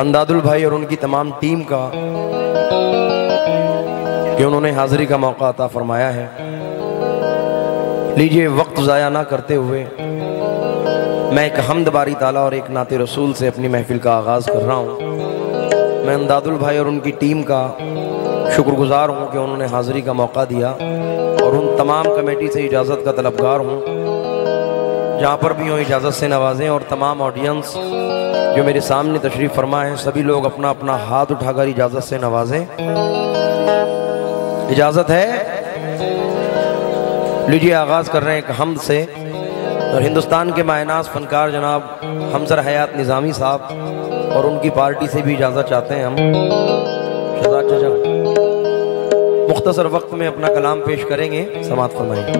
अंदादुल भाई और उनकी तमाम टीम का कि उन्होंने हाजिरी का मौका अता फरमाया है। लीजिए, वक्त ज़ाया ना करते हुए मैं एक हम्द बारी ताला और एक नाते रसूल से अपनी महफिल का आगाज़ कर रहा हूँ। मैं अंदादुल भाई और उनकी टीम का शुक्रगुजार हूँ कि उन्होंने हाजिरी का मौका दिया, और उन तमाम कमेटी से इजाज़त का तलबगार हूँ, जहाँ पर भी हों इजाज़त से नवाजें। और तमाम ऑडियंस जो मेरे सामने तशरीफ़ फरमा है, सभी लोग अपना अपना हाथ उठाकर इजाज़त से नवाजें। इजाज़त है? लीजिए, आगाज़ कर रहे हैं एक हम्द से, और हिंदुस्तान के मायनाज फनकार जनाब हमसर हयात निज़ामी साहब और उनकी पार्टी से भी इजाज़त चाहते हैं हम। शहजाद चाचा मुख्तसर वक्त में अपना कलाम पेश करेंगे, समाअत फरमाएंगे।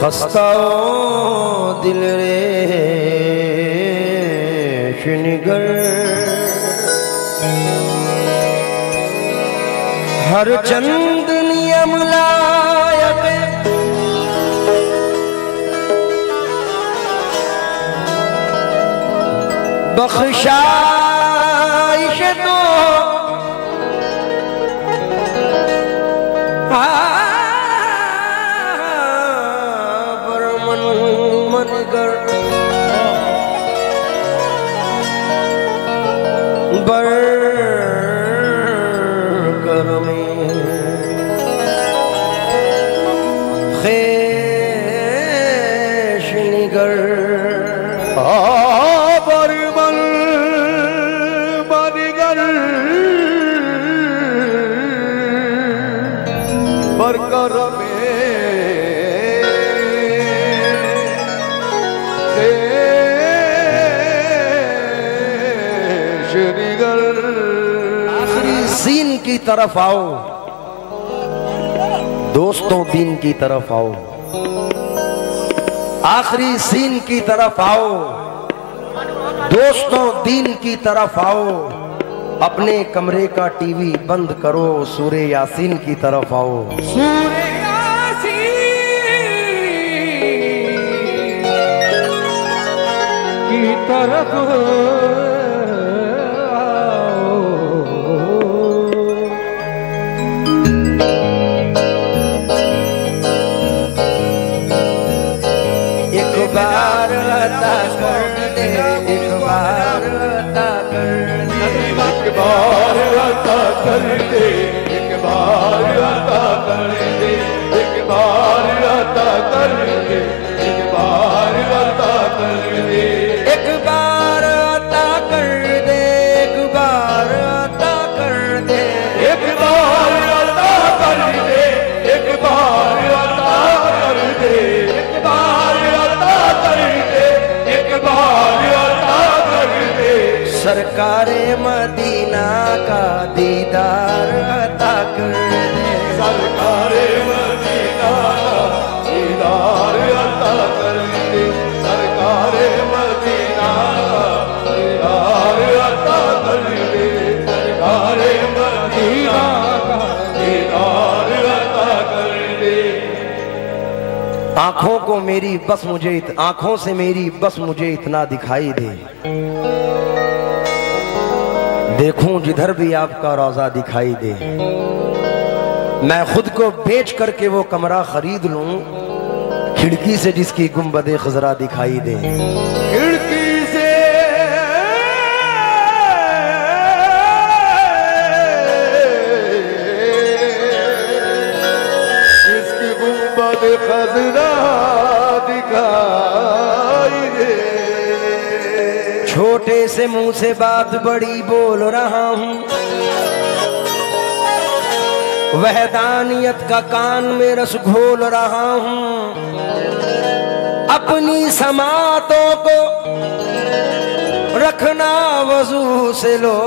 खस्ताओ दिल रे शनिगर हर चंद नियम लायक बख्शाइश तो की तरफ आओ दोस्तों, दीन की तरफ आओ, आखिरी सीन की तरफ आओ दोस्तों, दीन की तरफ आओ। अपने कमरे का टीवी बंद करो, सूरे यासीन की तरफ आओ। सूरे यासीन की तरफ सरकारे मदीना का दीदार अता कर दे, सरकारे मदीना का दीदार अता कर दे, सरकारे मदीना का दीदार अता कर दे, सरकारे मदीना का दीदार अता कर दे। आंखों को मेरी बस मुझे आंखों से मेरी बस मुझे इतना दिखाई दे, देखूं जिधर भी आपका रोजा दिखाई दे। मैं खुद को बेच करके वो कमरा खरीद लूं, खिड़की से जिसकी गुंबदे खजरा दिखाई दे। खिड़की से जिसकी गुंबदे खजरा दिखाई दे। छोटे से मुंह से बात बड़ी बोल रहा हूं, वहदानियत का कान में रस घोल रहा हूं। अपनी समातों को रखना वजू से लोगों,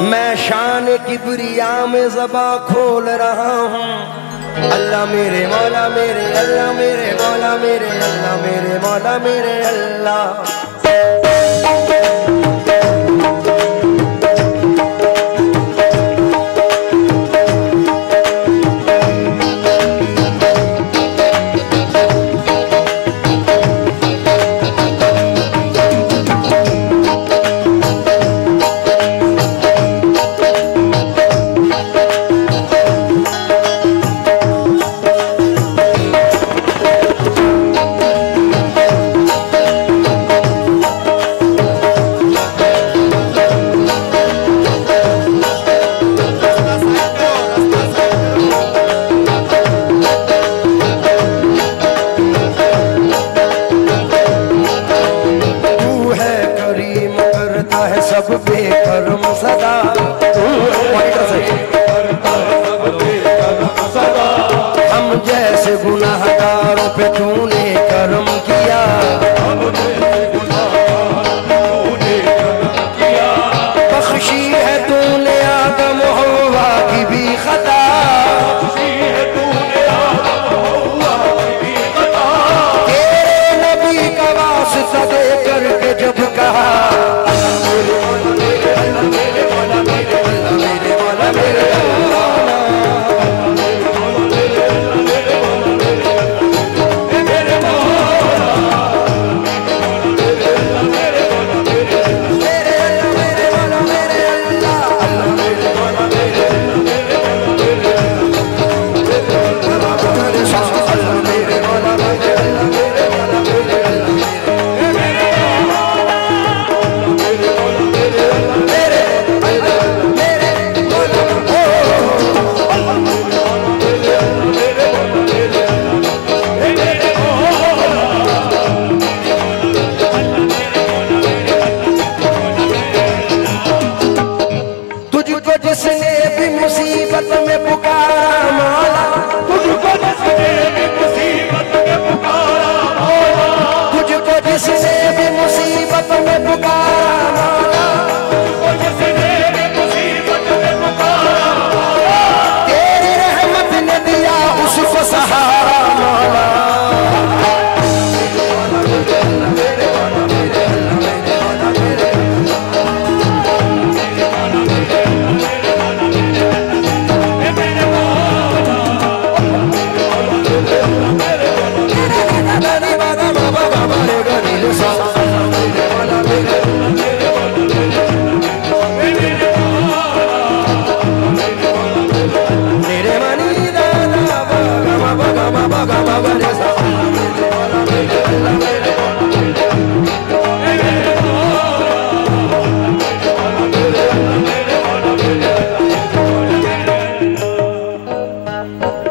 मैं शान किबरिया में ज़बा खोल रहा हूँ। अल्लाह मेरे मौला मेरे अल्लाह मेरे मौला मेरे अल्लाह मेरे मौला मेरे अल्लाह।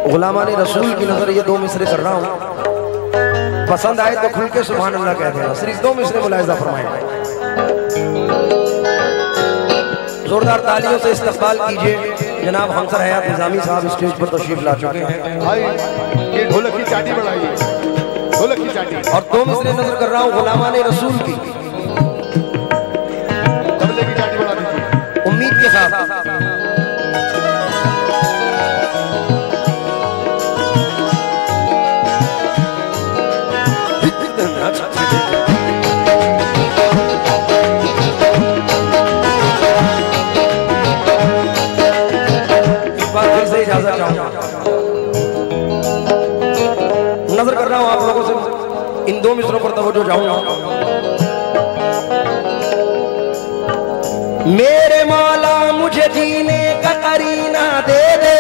गुलामाने रसूल की नजर ये दो मिसरे कर रहा हूँ, पसंद आए तो खुल के सुभान अल्लाह कह देना। सिर्फ दो मिसरे मुलाहिजा फरमाएं। जोरदार तालियों से इस्तकबाल कीजिए। जनाब हमसर हयात निजामी साहब स्टेज पर तशरीफ ला चुके हैं। ये ढोलक की चाटी बढ़ाइए, ढोलक की चाटी। और दो मिसरे नजर कर रहा हूँ गुलामाने रसूल की, तबले की चाटी बढ़ा दीजिए उम्मीद के साथ। नजर कर रहा हूं आप लोगों से, इन दो मिसरों पर तवज्जो चाहूंगा। मेरे मौला मुझे जीने का करीना दे दे,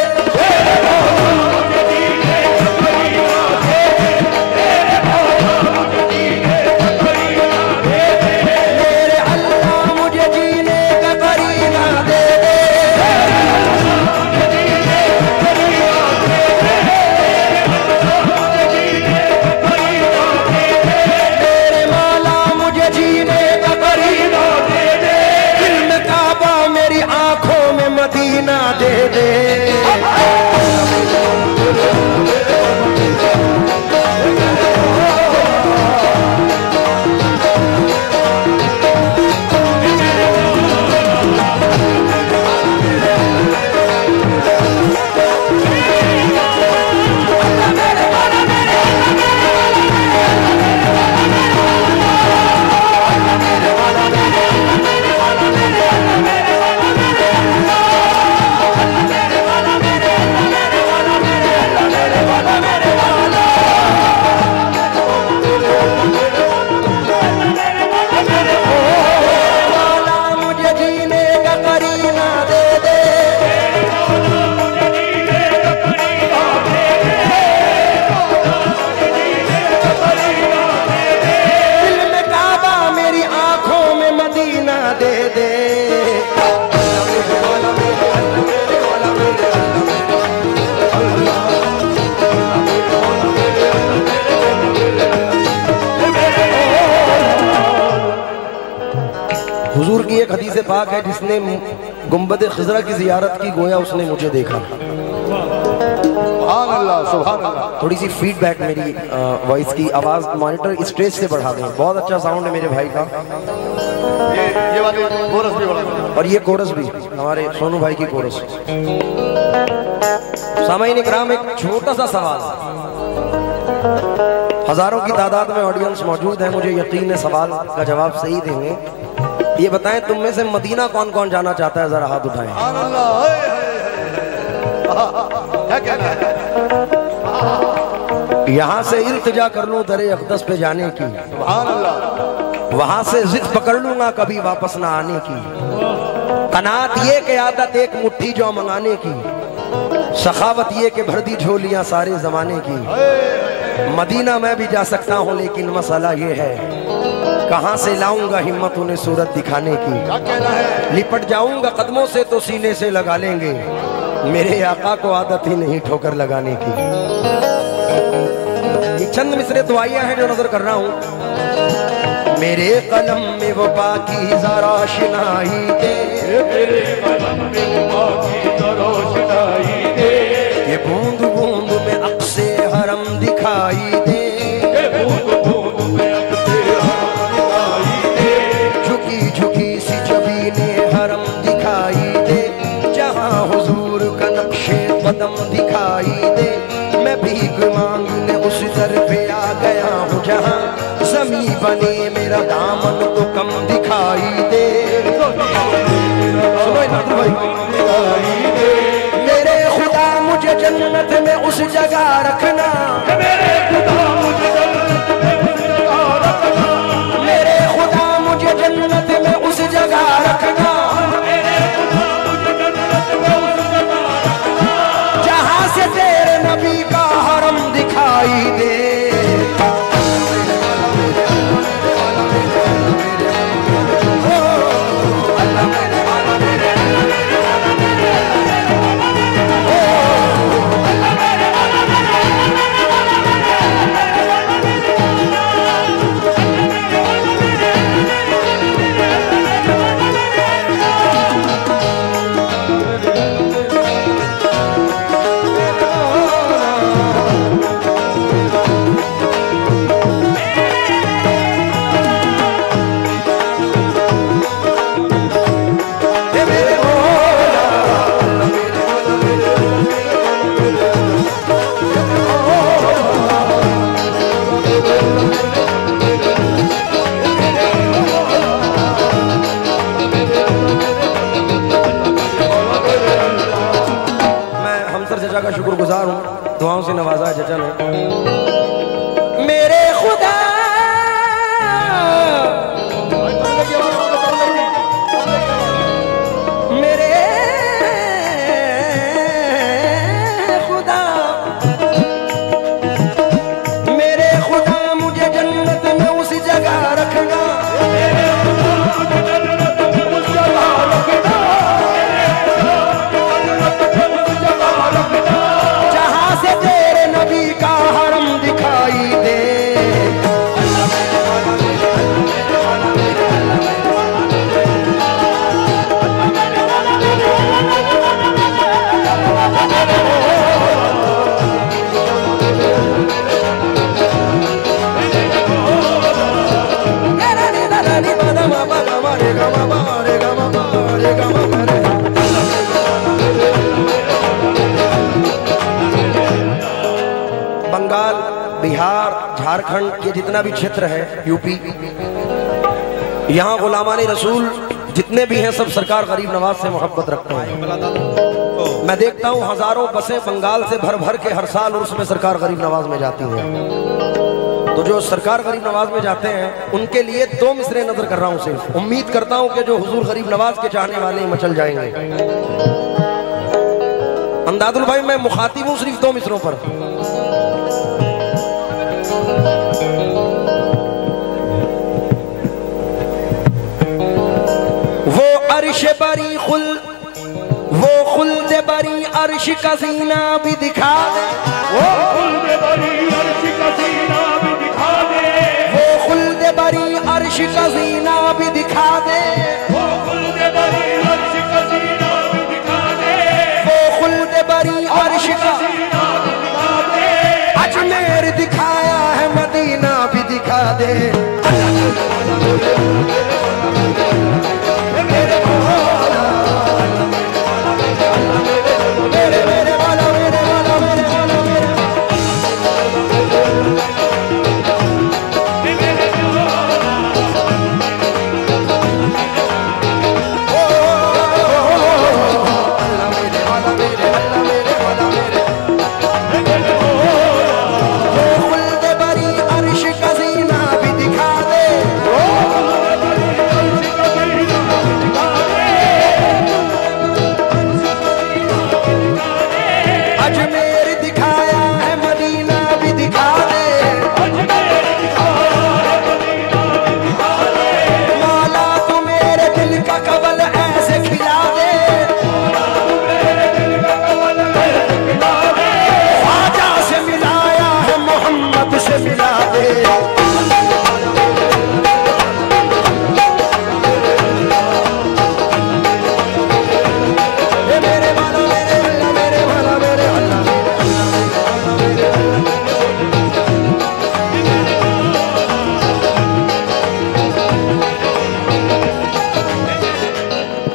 से पाक है जिसने गुंबद खिजरा की जियारत की, गोया उसने मुझे देखा। सुभान अल्लाह, सुभान अल्लाह। थोड़ी सी फीडबैक मेरी वॉइस की, आवाज मॉनिटर स्टेज से बढ़ा दें। बहुत अच्छा साउंड है मेरे भाई का। ये वाले कोरस भी बड़ा, और ये कोरस भी हमारे सोनू भाई की कोरस। सामाईन इकराम, एक छोटा सा सवाल, हजारों की तादाद में ऑडियंस मौजूद है, मुझे यकीन है सवाल का जवाब सही देंगे। ये बताएं, तुम में से मदीना कौन कौन जाना चाहता है? जरा हाथ उठाएं। सुभान अल्लाह। क्या कहना है? यहाँ से इल्तिजा कर लूं दरे अक़दस पे जाने की, सुभान अल्लाह। वहां से जिद पकड़ लूंगा कभी वापस ना आने की। कनात ये कि आदत एक मुट्ठी जो मंगाने की, सखावत ये कि भर दी झोलियां सारे जमाने की। मदीना मैं भी जा सकता हूँ लेकिन मसला ये है, कहाँ से लाऊंगा हिम्मत उन्हें सूरत दिखाने की। क्या कहना है? लिपट जाऊंगा कदमों से तो सीने से लगा लेंगे, मेरे आका को आदत ही नहीं ठोकर लगाने की। ये चंद मिसरे दुआइयां हैं जो नजर कर रहा हूं। मेरे कलम में वो पाकीज़ा रोशनाई दे, मेरे कलम में वो पाकीज़ा रोशनाई दे, ये बूंद बूंद में अक्से हरम दिखाई दे, ये बूंद बूंद में अक्से हरम दिखाई दे, झुकी झुकी सी जबीने हरम दिखाई दे, जहां हुजूर का नक्शे कदम दिखाई दे। मैं भीख मांगने उस दर पे आ गया हूँ जहां ज़मीं बने मेरा दामन तो कम दिखाई दे। सुनो नादुल भाई, मेरे खुदा मुझे जन्नत में उस जगह रखना, मेरे खुदा मुझे जन्नत में उस जगह रखना, मेरे खुदा मुझे जन्नत में उस जगह रखना, मेरे खुदा मुझे जन्नत में उस जगह रखना, जहां से तेरे नबी का हरम दिखाई दे। का शुक्रगुजार हूँ, दुआओं से नवाजा है चचा ने। मेरे खुदा मेरे खुदा मेरे खुदा मुझे जन्नत में उस जगह रखना, बंगाल, बिहार, झारखंड, ये जितना भी क्षेत्र है, यूपी, यहाँ गुलामाने रसूल जितने भी हैं सब सरकार गरीब नवाज से मोहब्बत रखते हैं। मैं देखता हूँ हजारों बसें बंगाल से भर भर के हर साल उर्स में सरकार गरीब नवाज में जाती हैं। तो जो सरकार गरीब नवाज में जाते हैं उनके लिए दो मिसरे नजर कर रहा हूँ सिर्फ। उम्मीद करता हूँ कि जो हुजूर गरीब नवाज के चाहने वाले मचल जाएंगे। अंदाजुल भाई मैं मुखातिब हूँ सिर्फ दो मिसरों पर। वो अर्श बरी खुल, वो खुल्द बरी अर्श का सीना भी दिखा दे, वो खुल्द बरी अर्श का सीना भी दिखा दे, वो खुल्द बरी अर्श का सीना भी दिखा दे, वो खुल्द अर्श का अजमेर दिखाया है, मदीना भी दिखा दे।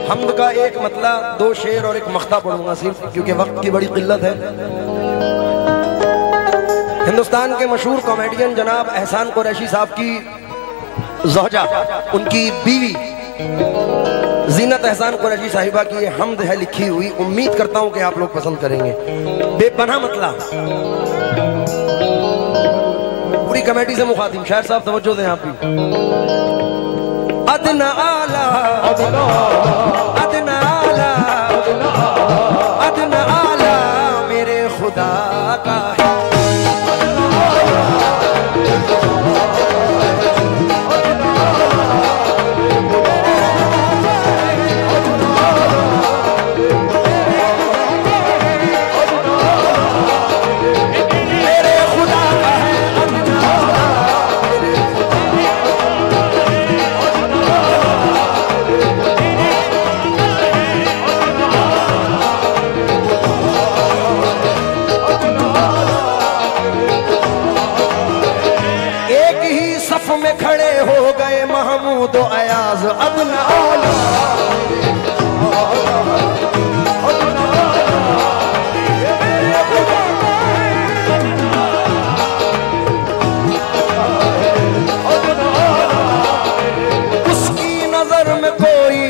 हम्द का एक मतला, दो शेर और एक मख्ता पढ़ूंगा सिर्फ, क्योंकि वक्त की बड़ी किल्लत है। हिंदुस्तान के मशहूर कॉमेडियन जनाब एहसान कुरैशी साहब की ज़ौजा, उनकी बीवी ज़ीनत एहसान कुरैशी साहिबा की ये हम्द है लिखी हुई। उम्मीद करता हूं कि आप लोग पसंद करेंगे। बेपनाह मतला, पूरी कमेटी से मुखातिब, शायर साहब तवज्जो दें आप भी। अदना आला अदना आला अदना आला मेरे खुदा का है। में खड़े हो गए महमूद अयाज अदना आला। उसकी नजर में कोई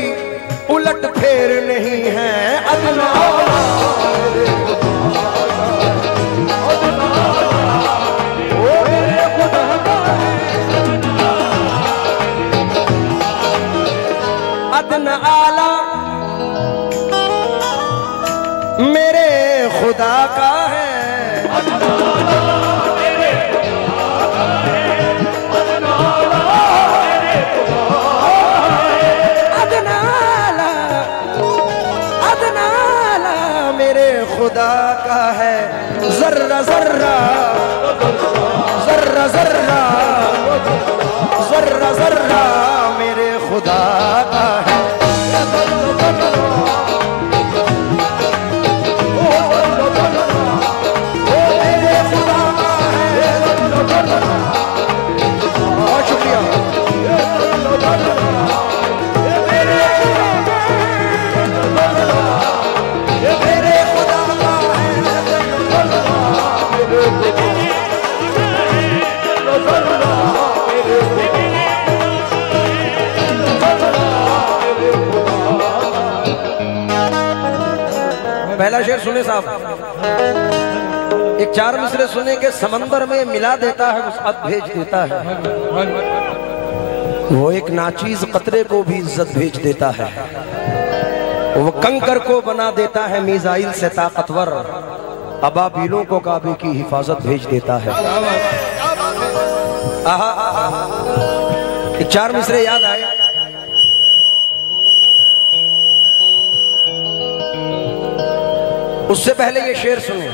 उलट फेर नहीं है अदना आला। अदना आला मेरे खुदा का है। अदना आला मेरे खुदा का है। अदना आला मेरे खुदा का है। जर्रा जर्रा जर्रा जर्रा जर्रा जर्रा मेरे खुदा का है। पहला शेर सुने साहब, एक चार मिसरे सुने के समंदर में मिला देता है वुसअत भेज देता है। वो एक नाचीज कतरे को भी इज्जत भेज देता है। वो कंकर को बना देता है मिसाइल से ताकतवर। अबाबीलों को काबे की हिफाजत भेज देता है। आहा एक चार मिसरे याद आए। उससे पहले ये शेर सुने।